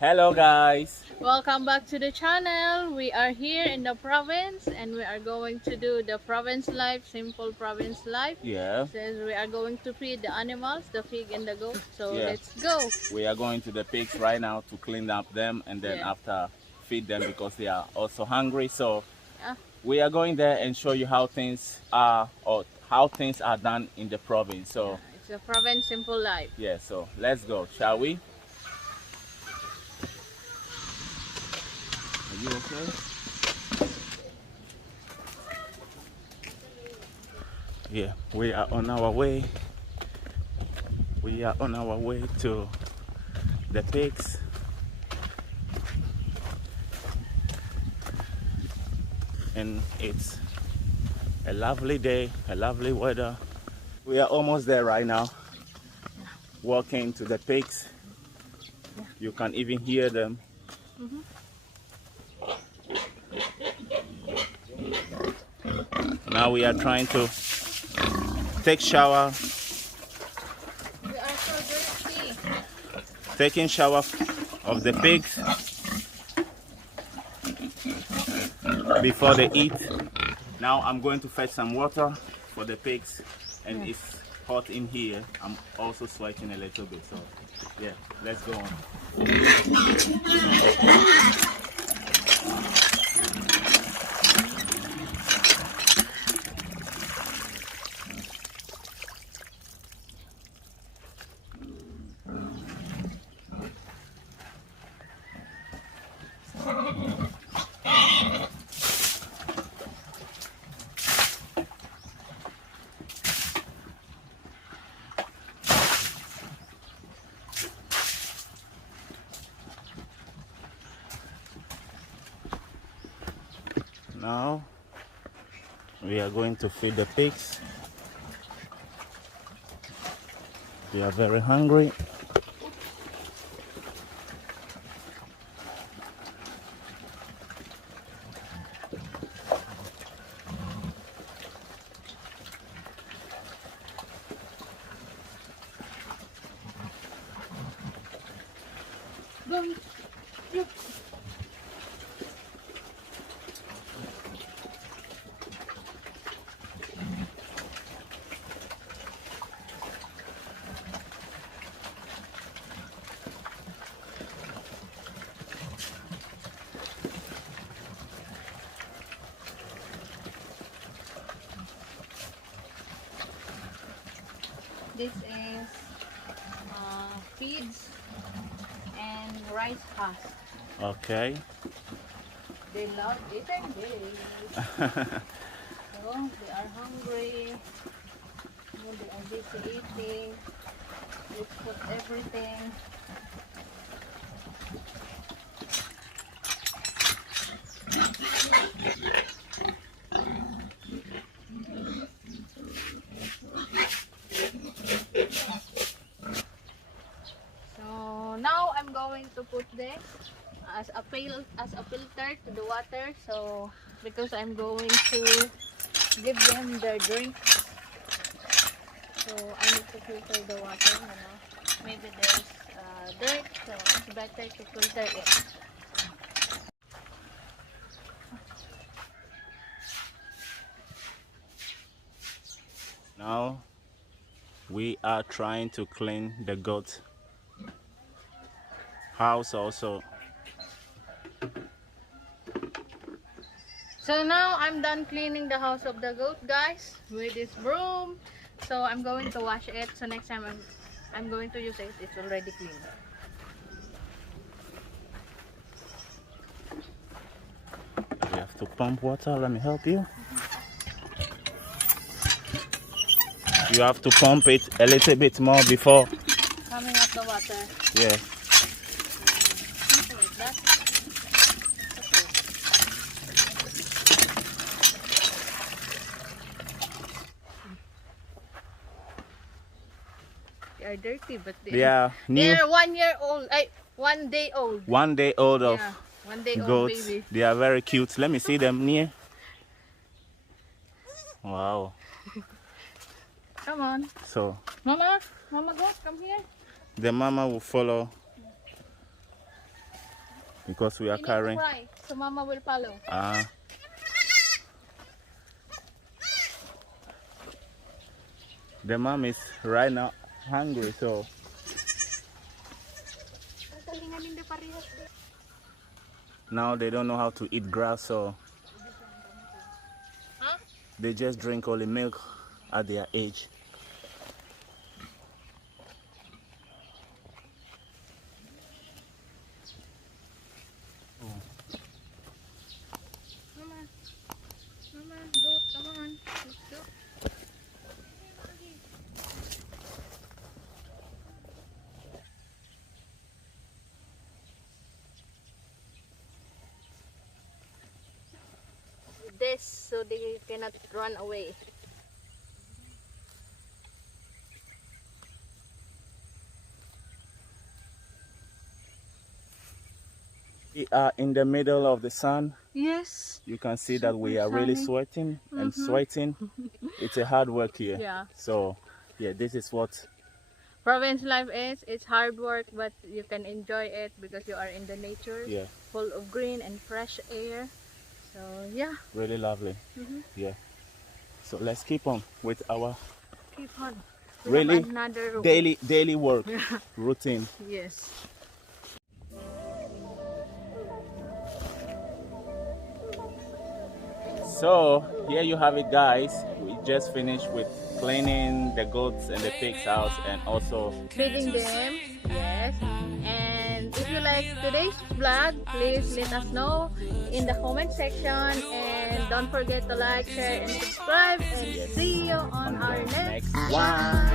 Hello guys. Welcome back to the channel. We are here in the province and we are going to do the province life, simple province life. Yeah. Says we are going to feed the animals, the pig and the goat. So Yeah. let's go. We are going to the pigs right now to clean up them and then Yeah. after feed them because they are also hungry. So Yeah. we are going there and show you how things are or how things are done in the province. So It's a province simple life. yeah, so let's go, shall we? Are you okay? Yeah, we are on our way. We are on our way to the pigs. And it's a lovely day, a lovely weather. We are almost there right now. Walking to the pigs. You can even hear them. Now we are trying to take shower. We are so dirty. Taking shower of the pigs before they eat. Now I'm going to fetch some water for the pigs, and it's hot in here. I'm also sweating a little bit, so yeah, let's go on. Now we are going to feed the pigs. They are very hungry. Go. Look. This is feeds and rice husk. Okay. They love eating this. So they are hungry. They are busy eating. We put everything. So now I'm going to put this as a filter to the water. So because I'm going to give them their drink. So I need to filter the water, you know. Maybe there's dirt, so it's better to filter it. Now we are trying to clean the goat house also. So now I'm done cleaning the house of the goat, guys, with this broom. So I'm going to wash it. So next time I'm going to use it. It's already clean. We have to pump water. Let me help you. You have to pump it a little bit more before. Coming up the water. Yeah. Something like that. They are dirty, but They they're 1 year old. 1 day old. 1 day old of Yeah, 1 day old goats. baby. They are very cute. Let me see them near. Wow. Come on. So Mama goat, come here. the mama will follow Because we are You need to carrying. cry, so Mama will follow. The mom is right now hungry, so now they don't know how to eat grass, so Huh? they just drink only milk at their age. Mama, Mama, go, come on, let's go. This, so they cannot run away. We are in the middle of the sun. Yes. You can see that we are really sweating and sweating. It's a hard work here. Yeah. So yeah, this is what Province life is. It's hard work, but you can enjoy it because you are in the nature, full of green and fresh air. So yeah. Really lovely. Yeah. So let's keep on with our Keep on. We really have another daily work routine. Yes. So here you have it, guys. We just finished with cleaning the goats and the pigs house and also Feeding them. Yes. And if you like today's vlog, please let us know in the comment section. And don't forget to like, share, and subscribe. And see you on our next one.